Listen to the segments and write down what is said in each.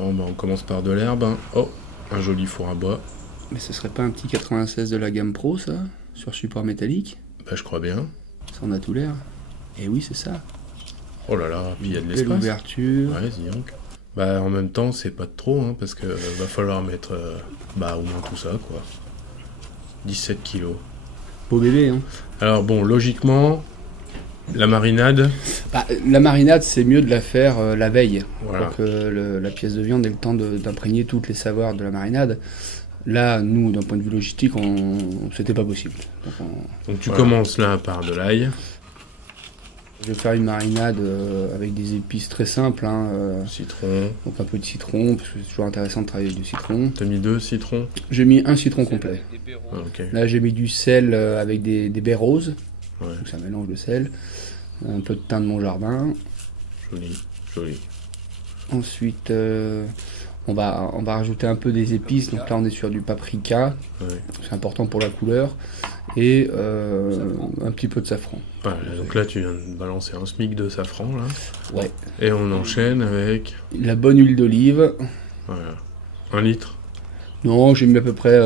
Bon, bah, on commence par de l'herbe. Hein. Oh, un joli four à bois. Mais ce serait pas un petit 96 de la gamme Pro, ça? Sur support métallique? Bah, je crois bien. Ça en a tout l'air. Et oui, c'est ça. Oh là là, puis il y a de Belle l'espace. ouverture. Ouais, dis donc. Bah, en même temps, c'est pas de trop, hein, parce que va falloir mettre bah, au moins tout ça, quoi. 17 kilos. Beau bébé, hein. Alors bon, logiquement, la marinade... Bah, la marinade, c'est mieux de la faire la veille, Voilà. pour que la pièce de viande ait le temps d'imprégner toutes les saveurs de la marinade. Là, nous, d'un point de vue logistique, c'était pas possible. Donc tu commences là par de l'ail. Je vais faire une marinade avec des épices très simples. Citron. Donc un peu de citron, parce que c'est toujours intéressant de travailler avec du citron. T'as mis 2 citrons? J'ai mis un citron complet. Ah, ok. Là, j'ai mis du sel avec des baies roses. Ouais. Donc ça mélange de sel. Un peu de thym de mon jardin. Joli, joli. Ensuite, on va rajouter un peu des épices. Donc là, on est sur du paprika. Ouais. C'est important pour la couleur. Et un petit peu de safran. Voilà, donc là, tu viens de balancer un SMIC de safran, là. Ouais. Et on enchaîne avec... La bonne huile d'olive. Voilà. 1 litre. Non, j'ai mis à peu près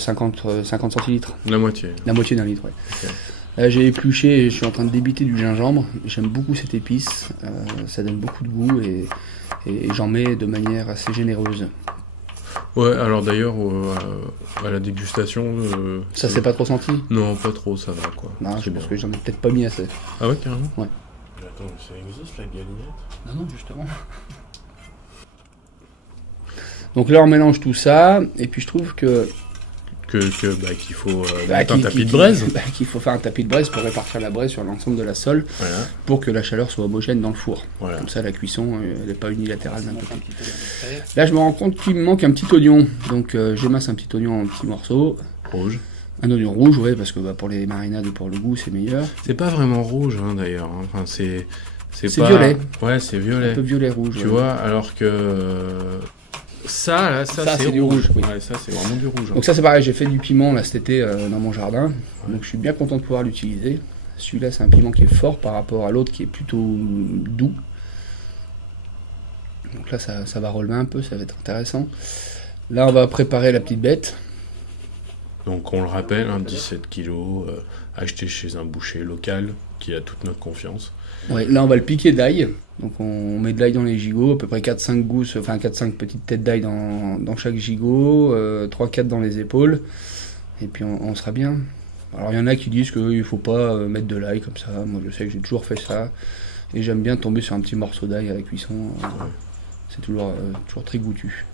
50 centilitres. La moitié. La moitié d'un litre, ouais. Ok. Là, j'ai épluché et je suis en train de débiter du gingembre. J'aime beaucoup cette épice. Ça donne beaucoup de goût et j'en mets de manière assez généreuse. Ouais, alors d'ailleurs, à la dégustation... Ça s'est pas trop senti? Non, pas trop, ça va, quoi. Non, C'est je pense bien. que j'en ai peut-être pas mis assez. Ah ouais, carrément? Ouais. Attends, ça existe, la galinette? Non, justement. Donc là, on mélange tout ça, et puis je trouve que... Qu'il faut mettre un tapis de braise. Qu'il faut faire un tapis de braise pour répartir la braise sur l'ensemble de la sole, Voilà. pour que la chaleur soit homogène dans le four. Voilà. Comme ça, la cuisson, elle n'est pas unilatérale d'un côté. Là, je me rends compte qu'il me manque un petit oignon. Donc, j'émasse un petit oignon en petits morceaux. Rouge. Un oignon rouge, ouais, parce que pour les marinades et pour le goût, c'est meilleur. C'est pas vraiment rouge, hein, d'ailleurs. Hein. Enfin, c'est pas... violet. Ouais, c'est violet. Un peu violet-rouge. Tu vois, alors que... Ça, là, Ça, c'est du rouge, oui. Ouais, ça, c'est vraiment du rouge. Hein. Donc ça, c'est pareil, j'ai fait du piment, là, cet été, dans mon jardin. Donc, je suis bien content de pouvoir l'utiliser. Celui-là, c'est un piment qui est fort par rapport à l'autre qui est plutôt doux. Donc là, ça va relever un peu, ça va être intéressant. Là, on va préparer la petite bête. Donc, on le rappelle, hein, 17 kilos, acheté chez un boucher local qui a toute notre confiance. Ouais, là, on va le piquer d'ail. Donc, on met de l'ail dans les gigots, à peu près 4-5 gousses, enfin 4-5 petites têtes d'ail dans chaque gigot, 3-4 dans les épaules. Et puis, on sera bien. Alors, il y en a qui disent qu'il ne faut pas mettre de l'ail comme ça. Moi, je sais que j'ai toujours fait ça. Et j'aime bien tomber sur un petit morceau d'ail à la cuisson. C'est toujours très goûtu.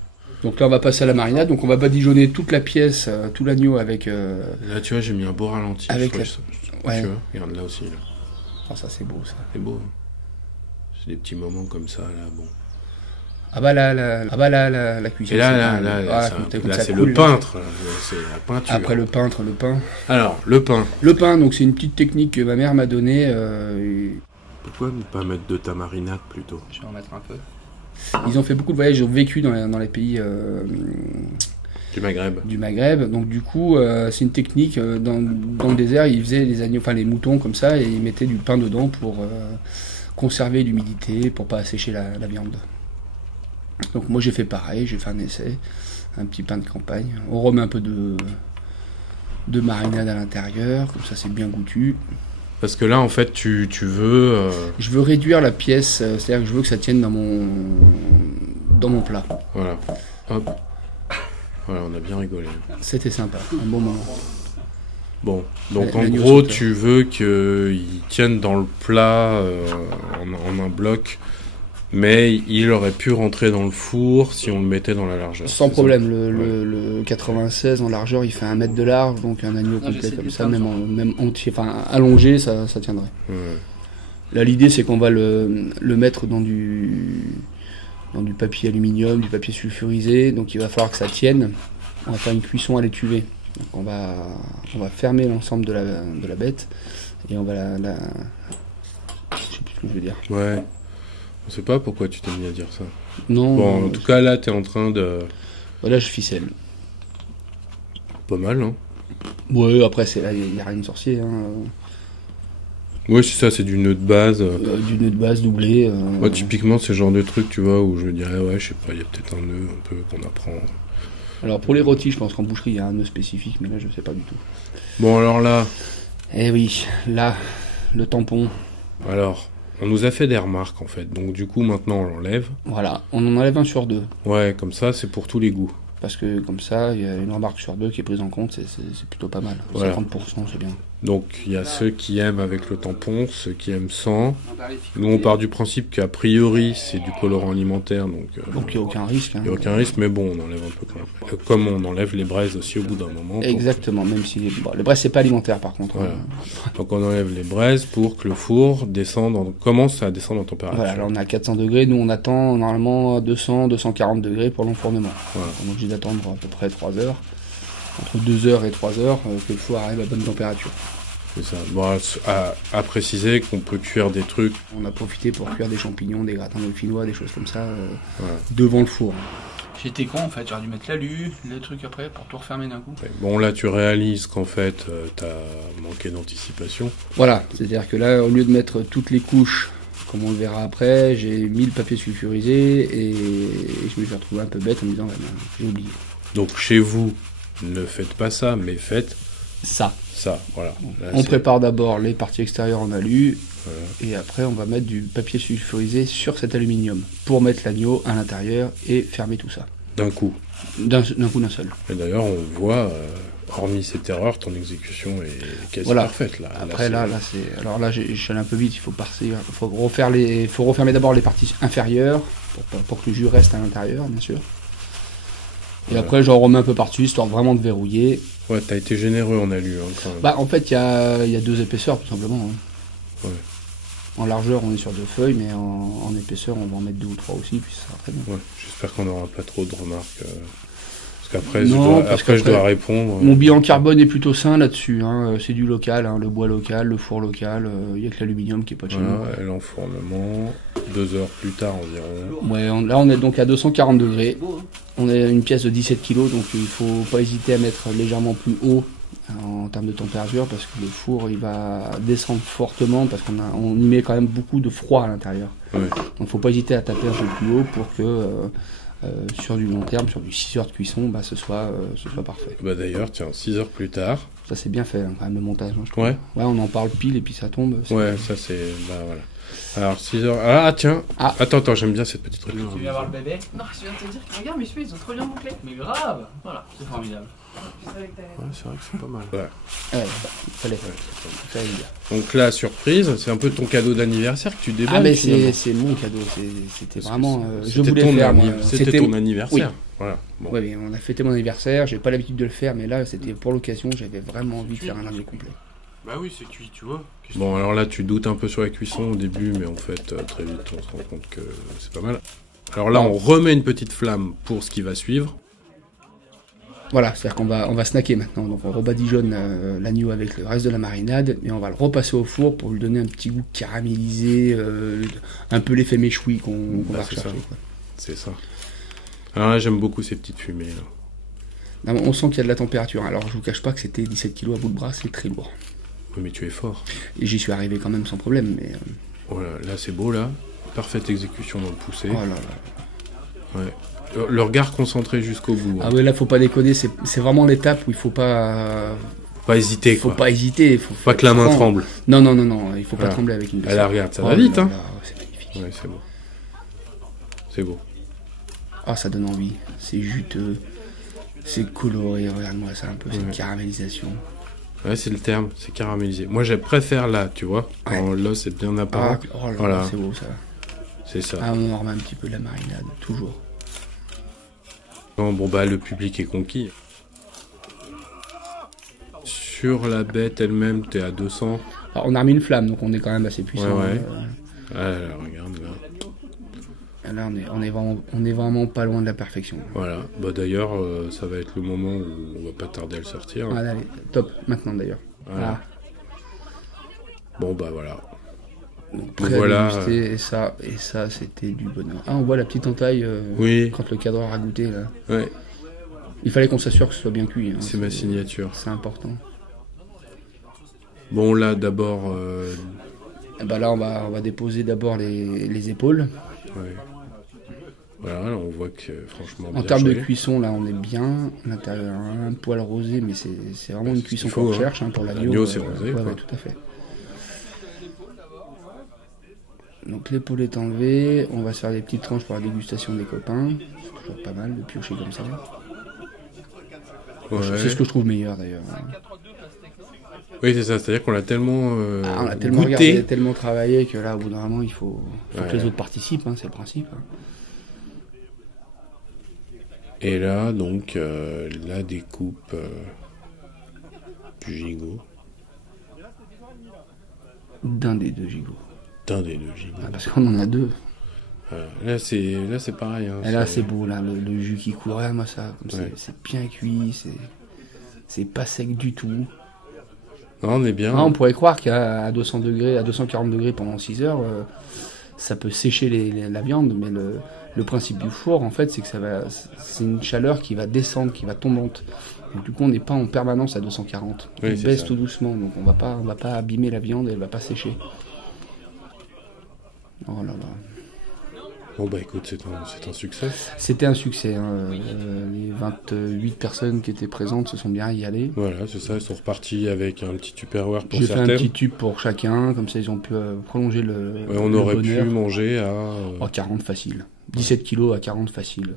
Donc là, on va passer à la marinade. Donc, on va badigeonner toute la pièce, tout l'agneau avec... Là, tu vois, j'ai mis un beau ralenti. Avec ouais. Tu vois, regarde là aussi. Là. Oh, ça, c'est beau, ça. C'est beau. Hein. C'est des petits moments comme ça, là, bon. Ah bah là, la cuisson. Et là, c'est le peintre. C'est la peinture. Après le peintre, le pain. Alors, le pain. Le pain, donc c'est une petite technique que ma mère m'a donnée. Pourquoi ne pas mettre de ta marinade plutôt? Je vais en mettre un peu. Ils ont fait beaucoup de voyages, ils ont vécu dans les pays du Maghreb. Donc du coup, c'est une technique. Dans le désert, ils faisaient les agneaux, enfin les moutons comme ça, et ils mettaient du pain dedans pour conserver l'humidité, pour pas assécher la viande. Donc moi j'ai fait pareil, j'ai fait un essai, un petit pain de campagne. On remet un peu de marinade à l'intérieur, comme ça c'est bien goûtu. Parce que là en fait tu veux... Je veux réduire la pièce, c'est-à-dire que je veux que ça tienne dans mon plat. Voilà. Hop. Voilà, on a bien rigolé. C'était sympa, un bon moment. Bon, donc en gros tu veux qu'il tienne dans le plat en un bloc. Mais il aurait pu rentrer dans le four si on le mettait dans la largeur. Sans problème, le 96 en largeur, il fait 1 mètre de large, donc un agneau complet comme ça, même entier, enfin allongé, ça tiendrait. Ouais. Là, l'idée, c'est qu'on va le mettre dans du papier aluminium, du papier sulfurisé, donc il va falloir que ça tienne. On va faire une cuisson à l'étuvée. Donc on va fermer l'ensemble de la bête, et on va la... Je sais plus ce que je veux dire. Ouais. Je sais pas pourquoi tu t'es mis à dire ça. Non. Bon, en tout cas, là, t'es en train de... Voilà, je ficelle. Pas mal, hein. Ouais, après, il n'y a rien de sorcier. Hein. Oui, c'est ça, c'est du nœud de base. Du nœud de base doublé. Ouais, typiquement, c'est le genre de truc, tu vois, où je me dirais, ouais, je sais pas, il y a peut-être un nœud un peu qu'on apprend. Alors pour les rôtis, je pense qu'en boucherie, il y a un nœud spécifique, mais là, je sais pas du tout. Bon, alors là... Eh oui, là, le tampon. Alors, on nous a fait des remarques, en fait. Donc, du coup, maintenant, on l'enlève. Voilà, on en enlève un sur deux. Ouais, comme ça, c'est pour tous les goûts. Parce que comme ça, il y a une remarque sur deux qui est prise en compte, c'est plutôt pas mal. Voilà. 50%, c'est bien. Donc il y a ceux qui aiment avec le tampon, ceux qui aiment sans. Nous on part du principe qu'a priori c'est du colorant alimentaire, donc il n'y a aucun risque. Il n'y a aucun risque, mais bon, on enlève un peu quand même. Comme on enlève les braises aussi au bout d'un moment. Exactement, même si les braises c'est pas alimentaire par contre. Voilà. Donc on enlève les braises pour que le four commence à descendre en température. Voilà, là on est à 400 degrés, nous on attend normalement à 200-240 degrés pour l'enfournement. Voilà. On est obligé d'attendre à peu près 3 heures. Entre 2 heures et 3 heures, que le four arrive à bonne température. C'est ça. Bon, à préciser qu'on peut cuire des trucs. On a profité pour cuire des champignons, des gratins dauphinois, des choses comme ça, devant le four. J'étais con en fait, j'aurais dû mettre l'alu, les trucs après pour tout refermer d'un coup. Bon là tu réalises qu'en fait t'as manqué d'anticipation. Voilà, c'est-à-dire que là au lieu de mettre toutes les couches, comme on le verra après, j'ai mis le papier sulfurisé et je me suis retrouvé un peu bête en me disant j'ai oublié. Donc chez vous, ne faites pas ça, mais faites ça. Voilà. Là, on prépare d'abord les parties extérieures en alu, et après on va mettre du papier sulfurisé sur cet aluminium pour mettre l'agneau à l'intérieur et fermer tout ça. D'un coup. D'un coup d'un seul. Et d'ailleurs on voit, hormis cette erreur, ton exécution est quasi parfaite là. Après là c'est. Alors là je suis allé un peu vite, il faut refermer d'abord les parties inférieures pour que le jus reste à l'intérieur bien sûr. Et après, j'en remets un peu par-dessus, histoire vraiment de verrouiller. Ouais, t'as été généreux en alu, quand même. Bah, en fait, il y a 2 épaisseurs, tout simplement. Ouais. En largeur, on est sur 2 feuilles, mais en épaisseur, on va en mettre 2 ou 3 aussi, puis ça sera très bien. Ouais, j'espère qu'on n'aura pas trop de remarques. Parce qu'après, je dois répondre. Mon bilan carbone est plutôt sain là-dessus. Hein. C'est du local, hein, le bois local, le four local. Il n'y a que l'aluminium qui est pas de chez nous. Et l'enfournement, 2 heures plus tard environ. Ouais, là, on est donc à 240 degrés. On a une pièce de 17 kg, donc il faut pas hésiter à mettre légèrement plus haut en termes de température, parce que le four il va descendre fortement, parce qu'on y met quand même beaucoup de froid à l'intérieur. Ouais. Donc faut pas hésiter à taper un peu plus haut pour que sur du long terme, sur du 6 heures de cuisson, ce soit parfait. Bah d'ailleurs, tiens, 6 heures plus tard. Ça c'est bien fait, hein, quand même, le montage. Hein, je trouve. Ouais, on en parle pile et puis ça tombe. Ouais, ça c'est... Bah voilà. Alors 6 heures... Ah tiens. Attends, j'aime bien cette petite réplique. Tu viens voir le bébé? Non, je viens de te dire que regarde mes cheveux, ils ont trop bien bouclé. Mais grave. Voilà, c'est formidable. Ouais, c'est vrai que c'est pas mal. Ouais, fallait. Ça allait bien. Donc là, surprise, c'est un peu ton cadeau d'anniversaire que tu déballes. Ah mais c'est mon cadeau, c'était vraiment... je voulais faire... C'était ton anniversaire. Oui. Voilà. Bon. Ouais, mais on a fêté mon anniversaire, j'ai pas l'habitude de le faire, mais là c'était pour l'occasion, j'avais vraiment envie de faire un dernier complet. Bah oui, c'est cuit, tu vois. Bon, alors là, tu doutes un peu sur la cuisson au début, mais en fait, très vite, on se rend compte que c'est pas mal. Alors là, on remet une petite flamme pour ce qui va suivre. Voilà, c'est-à-dire qu'on va snacker maintenant. Donc on rebadigeonne l'agneau avec le reste de la marinade, et on va le repasser au four pour lui donner un petit goût caramélisé, un peu l'effet méchoui qu'on va rechercher. C'est ça. Alors là, j'aime beaucoup ces petites fumées. Là. Non, on sent qu'il y a de la température. Alors je vous cache pas que c'était 17 kg à bout de bras, c'est très lourd. Oui, mais tu es fort. Et j'y suis arrivé quand même sans problème. Mais voilà, là c'est beau là. Parfaite exécution dans le poussé. Oh là là. Ouais. Le regard concentré jusqu'au bout. Ah ouais, là faut pas déconner, c'est vraiment l'étape où il faut pas... Pas hésiter, quoi. Faut pas hésiter. Faut pas que la main tremble. Non, il faut pas trembler avec une personne. Là, regarde, ça va vite, hein. C'est magnifique. Ouais, c'est beau. C'est beau. Ah, ça donne envie. C'est juteux. C'est coloré, regarde-moi ça un peu, cette caramélisation. Ouais, c'est le terme, c'est caramélisé. Moi, je préfère là, tu vois, quand l'os est bien apparent. Ah, oh là, voilà. C'est beau ça. C'est ça. Ah, on remet un petit peu la marinade, toujours. Non, bon bah, le public est conquis. Sur la bête elle-même, t'es à 200. Alors, on a remis une flamme, donc on est quand même assez puissant. Ouais. Alors, regarde là. Là, on est vraiment pas loin de la perfection. Voilà. Bah d'ailleurs, ça va être le moment où on va pas tarder à le sortir. Ah, allez, top. Maintenant d'ailleurs. Voilà. Bon bah voilà. Donc, très voilà. Et ça, c'était du bonheur. Ah, on voit la petite entaille quand le cadreur a goûté là. Ouais. Il fallait qu'on s'assure que ce soit bien cuit. Hein. C'est ma signature. C'est important. Bon là, d'abord, Et bah là, on va déposer d'abord les épaules. Ouais. Voilà, là, on voit que franchement. En termes de cuisson, là, on est bien. L'intérieur, un poil rosé, mais c'est vraiment une cuisson qu'on recherche pour l'agneau. L'agneau, c'est rosé. Ouais, tout à fait. Donc l'épaule est enlevée. On va se faire des petites tranches pour la dégustation des copains. C'est toujours pas mal de piocher comme ça. Ouais. C'est ce que je trouve meilleur d'ailleurs. Oui, c'est ça, c'est-à-dire qu'on l'a tellement, on l'a tellement regardé, tellement travaillé que là, au bout d'un moment, il faut que les autres participent, c'est le principe. Et là, donc, la découpe du gigot. D'un des deux gigots. D'un des deux gigots. Parce qu'on en a deux. Là, c'est pareil. Hein, et là, c'est beau, là, le jus qui court, moi, ça, c'est bien cuit, c'est pas sec du tout. Non, on est bien. On pourrait croire qu'à 200 degrés, à 240 degrés pendant 6 heures, ça peut sécher la viande, mais le principe du four, en fait, c'est que c'est une chaleur qui va descendre, qui va tombante. Donc, du coup, on n'est pas en permanence à 240. On baisse tout doucement, donc on va pas abîmer la viande et elle va pas sécher. Oh là là. Bon bah écoute, c'est un succès. C'était un succès. Les 28 personnes qui étaient présentes se sont bien régalées. Voilà, c'est ça. Ils sont repartis avec un petit Tupperware pour certaines. J'ai fait un petit tube pour chacun, comme ça ils ont pu prolonger le. On aurait pu manger à. 40 facile. 17 kilos à 40 facile.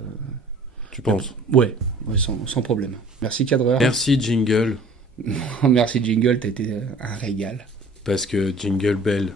Tu penses? Ouais, sans problème. Merci cadreur. Merci Jingle. Merci Jingle, t'as été un régal. Parce que Jingle Bell.